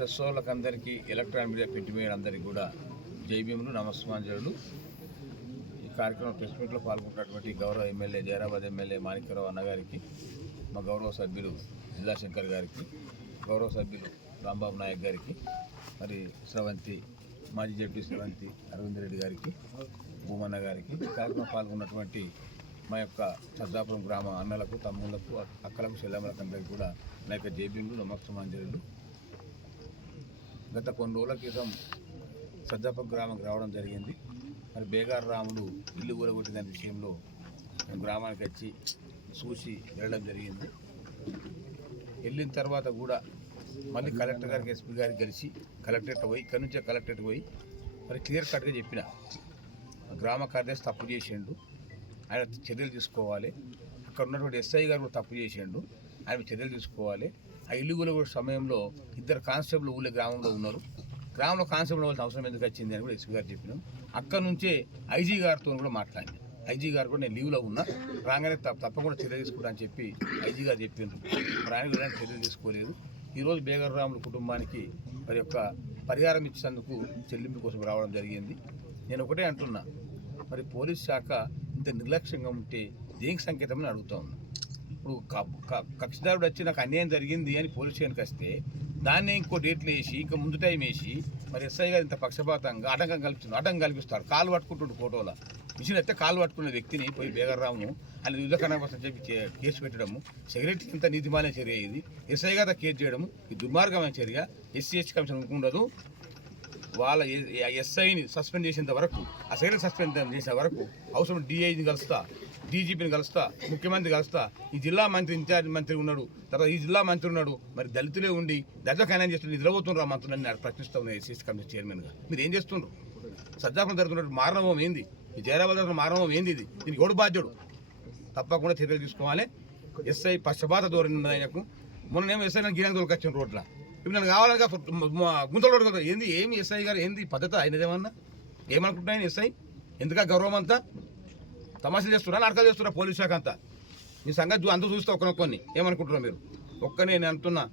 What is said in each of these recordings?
Press వాళ్ళకి అందరికీ electronic media పెట్టి అందరికీ కూడా జైభీములు నమస్మాంజలు ఈ కార్యక్రమం ప్రెస్ మీట్లో పాల్గొన్నటువంటి గౌరవ ఎమ్మెల్యే జైరాబాద్ ఎమ్మెల్యే మాణిక్యరావు అన్నగారికి మా గౌరవ సభ్యులు జిల్లా శంకర్ గారికి గౌరవ సభ్యులు రాంబాబు నాయక్ గారికి మరి స్రవంతి మాజీ జడ్పీ స్రవంతి అరవింద్ రెడ్డి గారికి భూమన్న గారికి కార్యక్రమం పాల్గొన్నటువంటి మా యొక్క సర్దాపురం గ్రామ అన్నలకు తమ్ముళ్ళకు అక్కలకు చెల్లెమ్మలకు అందరికీ కూడా నా యొక్క జేబీలు నమస్తమాంజలు గత కొన్ని రోజుల క్రితం సజ్జాపురం గ్రామంకి రావడం జరిగింది. మరి బేగారు రాముడు ఇల్లు కూలగొట్టిన విషయంలో మేము గ్రామానికి వచ్చి చూసి వెళ్ళడం జరిగింది. వెళ్ళిన తర్వాత కూడా మళ్ళీ కలెక్టర్ గారికి ఎస్పీ గారికి కలిసి కలెక్టరేట్ పోయి ఇక్కడ నుంచే కలెక్టరేట్ పోయి మరి క్లియర్ కట్గా చెప్పిన. గ్రామ కార్యదర్శి తప్పు చేసిండు. ఆయన చర్యలు తీసుకోవాలి. అక్కడ ఉన్నటువంటి ఎస్ఐ గారు కూడా తప్పు చేసిండు. ఆయన చర్యలు తీసుకోవాలి. ఆ ఇల్లు కూడా సమయంలో ఇద్దరు కానిస్టేబుల్ ఊళ్ళో గ్రామంలో ఉన్నారు. గ్రామంలో కానిస్టేబుల్ అవ్వాల్సిన అవసరం ఎందుకు వచ్చింది అని కూడా ఎస్పీ గారు చెప్పినాం అక్కడ నుంచే ఐజీ గారితో కూడా మాట్లాడింది. ఐజీ గారు కూడా నేను లీవ్లో ఉన్నా. రాగానే తప్ప- తప్పకుండా చర్య తీసుకుంటా అని చెప్పి ఐజీ గారు చెప్పిండ్రు మరి ఆయన కూడా తీసుకోలేదు. ఈరోజు బేగర్ రాముల కుటుంబానికి మరి యొక్క పరిహారం ఇచ్చినందుకు చెల్లింపు కోసం రావడం జరిగింది. నేను ఒకటే అంటున్నా. మరి పోలీస్ శాఖ ఇంత నిర్లక్ష్యంగా ఉంటే దేనికి సంకేతం అని అడుగుతా ఉన్నా. ఇప్పుడు కక్షిదారుడు వచ్చి నాకు అన్యాయం జరిగింది అని పోలీస్ స్టేషన్కి వస్తే దాన్ని ఇంకో డేట్లు వేసి ఇంకా ముందు టైం వేసి మరి ఎస్ఐ గారు ఇంత పక్షపాతంగా ఆటంకం కల్పిస్తుంది ఆటంకం కల్పిస్తారు కాలు పట్టుకుంటుండు ఫోటోలో. మిషన్ అయితే కాలు పట్టుకున్న వ్యక్తిని పోయి బేగర్రాము అని యుద్ధ కనబడి చెప్పి కేసు పెట్టడము సెక్రటరీ ఇంత నీతిమాలే చర్య ఇది. ఎస్ఐ గారు కేసు చేయడము ఇది దుర్మార్గమైన చర్య. ఎస్సీ ఎస్టీ కమిషన్ ఉండదు. వాళ్ళ ఎస్ఐని సస్పెండ్ చేసేంత వరకు ఆ సెక్రటరీ సస్పెండ్ చేసే వరకు అవసరం డిఐని కలుస్తా. డీజీపీని కలుస్తా ముఖ్యమంత్రి కలుస్తా. ఈ జిల్లా మంత్రి ఇన్ఛార్జ్ మంత్రి ఉన్నాడు. తర్వాత ఈ జిల్లా మంత్రి ఉన్నాడు. మరి దళితులే ఉండి దళిత ఆయన చేస్తున్నారు నిద్రపోతున్నారు ఆ మంత్రులని నేను ప్రశ్నిస్తా ఉన్నాయి సీసీ కమిటీ చైర్మన్గా. మీరు ఏం చేస్తున్నారు సజ్జాపం జరుగుతున్నట్టు మారణవం ఏంది? ఈ జయరాబాద్ జరుగుతున్న మారణవం ఏంది ఇది? దీనికి ఎవడు బాధ్యుడు? తప్పకుండా చర్యలు తీసుకోవాలి. ఎస్ఐ పక్షపాత ధోరణి ఉన్నది ఆయనకు. మొన్నేమో ఎస్ఐ నన్ను గిరంగ దొరికొచ్చిన రోడ్ల ఇప్పుడు నన్ను కావాలగా గుంతల రోడ్డు కదా ఏంది? ఏమి ఎస్ఐ గారు? ఏంది? పద్ధతి ఆయనదేమన్నా ఏమనుకుంటున్నాయని ఎస్ఐ? ఎందుక గౌరవం అంతా? తమాషలు చేస్తున్నా నాటకాలు చేస్తున్నా పోలీస్ శాఖ అంతా? మీ సంగతి చూ- చూస్తే ఒక్కనొక్కని ఏమనుకుంటున్నారు మీరు? ఒక్కనే నేను అంటున్నా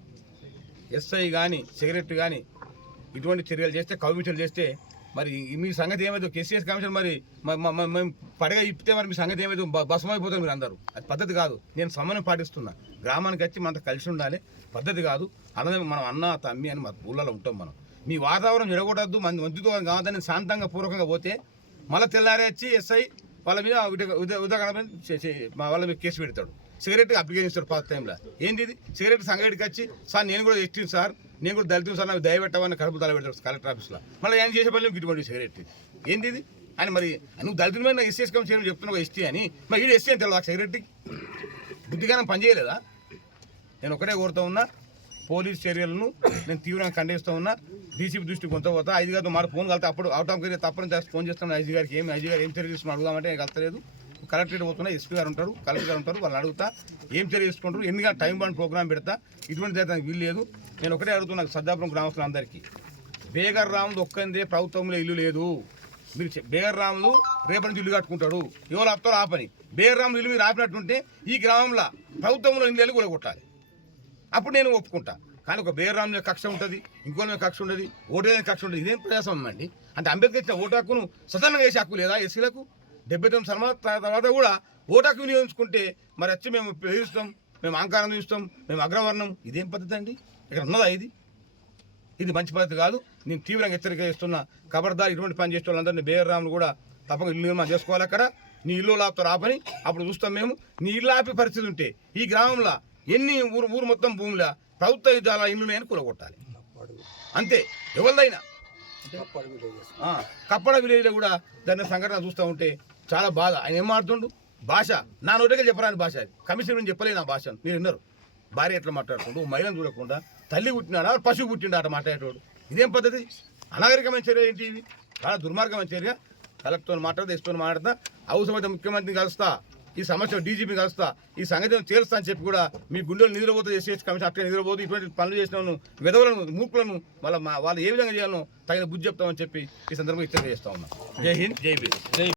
ఎస్ఐ కానీ సిగరెట్ కానీ ఇటువంటి చర్యలు చేస్తే కమిషన్లు చేస్తే మరి మీ సంగతి ఏమైతే కేసీఎస్ కమిషన్ మరి మేము పడగా ఇప్పితే మరి మీ సంగతి ఏమైతే బ- మీరు అందరూ. అది పద్ధతి కాదు. నేను సమన్వయం పాటిస్తున్నా. గ్రామానికి వచ్చి మనతో కలిసి ఉండాలి. పద్ధతి కాదు. అన్నది మనం అన్న తమ్మి అని మన ఊళ్ళలో ఉంటాం మనం. మీ వాతావరణం విడగొట్టద్దు మంది మంచితో కాదని శాంతంగా పూర్వకంగా పోతే మళ్ళీ తెల్లారే వచ్చి ఎస్ఐ వాళ్ళ మీద ఉదాహరణ మా వాళ్ళ మీద కేసు పెడతాడు. సిగరెట్ అప్లికేషన్ ఇస్తాడు పాత టైంలో. ఏంది ఇది? సిగరెట్ సంగడికి వచ్చి సార్ నేను కూడా ఎస్టీ సార్. నేను కూడా దళితం సార్. నాకు దయపెట్టమని కడుపు తల పెడతాడు కలెక్టర్ ఆఫీస్లో. మళ్ళీ ఏం చేసే పని గిట్టుబడి సిగరెట్. ఏంది ఇది? అని మరి నువ్వు దళితుల మీద నాకు ఎస్సీ కమిషన్ చెప్తున్నావు ఎస్టీ అని. మరి వీడు ఎస్టీ అని తెలియదు ఆ సిగరెట్కి? బుద్ధిగానం పనిచేయలేదా నేను ఒకటే కోరుతా ఉన్నా పోలీస్ చర్యలను నేను తీవ్రంగా ఖండిస్తూ ఉన్నా డీసీపీ దృష్టికి కొంత పోతా. ఐదు గారితో మాట ఫోన్ కలితే అప్పుడు అవుట్ ఆఫ్ ఏరియా తప్పని ఫోన్ చేస్తాను ఐజీ గారికి. ఏమి ఐజీ గారు ఏం చర్య తీసుకుని అడుగుదామంటే నేను కలతలేదు. కలెక్టరేట్ పోతున్నా ఎస్పీ గారు ఉంటారు కలెక్టర్ గారు ఉంటారు వాళ్ళని అడుగుతా. ఏం చర్య తీసుకుంటారు. ఎన్ని గంటల టైం బాండ్ ప్రోగ్రామ్ పెడతా. ఇటువంటి దానికి వీలు లేదు. నేను ఒకటే అడుగుతున్నా సద్దాపురం గ్రామస్తులందరికీ బేగర్ రాముడు ఒక్కందే ప్రభుత్వంలో ఇల్లు లేదు. మీరు బేగర్ రాములు రేపటి నుంచి ఇల్లు కట్టుకుంటాడు. ఎవరు ఆపుతారో ఆపని. బేగర్ రాములు ఇల్లు మీరు ఆపినట్టుంటే ఈ గ్రామంలో ప్రభుత్వంలో ఇల్లు కూడా కొట్టాలి అప్పుడు నేను ఒప్పుకుంటా. కానీ ఒక బేరాం మీద కక్ష ఉంటుంది ఇంకో మీద కక్ష ఉంటుంది ఓటు మీద కక్ష ఉంటుంది. ఇదేం ప్రజాస్వామ్యం అండి? అంటే అంబేద్కర్ ఇచ్చిన ఓటు హక్కును సదనంగా వేసే హక్కు లేదా ఎస్సీలకు? డెబ్బై తొమ్మిది సంవత్సరాల తర్వాత కూడా ఓటు హక్కు వినియోగించుకుంటే మరి వచ్చి మేము పేరుస్తాం మేము అహంకారం చూస్తాం మేము అగ్రవర్ణం. ఇదేం పద్ధతి అండి? ఇక్కడ ఉన్నదా ఇది? ఇది మంచి పద్ధతి కాదు. నేను తీవ్రంగా హెచ్చరిక చేస్తున్నా. ఖబర్దార్ ఇటువంటి పని చేసే వాళ్ళందరినీ బేర్రాములు కూడా తప్పక ఇల్లు నిర్మాణం చేసుకోవాలి అక్కడ. నీ ఇల్లు లాపుతో రాపని అప్పుడు చూస్తాం మేము. నీ ఇల్లు ఆపే పరిస్థితి ఉంటే ఈ గ్రామంలో ఎన్ని ఊరు ఊరు మొత్తం భూమిలో? ప్రభుత్వ విధాల ఇల్లు కూలగొట్టాలి. అంతే ఎవరిదైనా. కప్పడ విలేజ్లో కూడా దాని సంఘటన చూస్తూ ఉంటే చాలా బాధ. ఆయన ఏం మాడుతుండు భాష. నా నోటికి చెప్పరాని భాష అది. కమిషన్ నుంచి చెప్పలేదు నా భాషను. మీరు విన్నారు. భార్య ఎట్లా మాట్లాడుతుండు? మహిళను చూడకుండా తల్లి పుట్టినాడా? పశువు పుట్టిండా అట మాట్లాడేటోడు. ఇదేం పద్ధతి? అనాగరికమైన చర్య ఏంటి ఇది? చాలా దుర్మార్గమైన చర్య. కలెక్టర్తో మాట్లాడతా ఎస్పీతో మాట్లాడతా అవసరమైతే ముఖ్యమంత్రిని కలుస్తా. ఈ సమస్య డీజీపీ కలుస్తా ఈ సంగతిని తేలుస్తా అని చెప్పి కూడా మీ గుండెలు నిద్రపోతే చేసేసి కమిషన్ అట్లా నిద్రపోతే ఇటువంటి పనులు చేసిన విధవలను మూర్ఖులను వాళ్ళ వాళ్ళు ఏ విధంగా చేయాలో తగిన బుద్ధి చెప్తామని చెప్పి ఈ సందర్భంగా హెచ్చరిక చేస్తా ఉన్నాం. జై హింద్. జై జై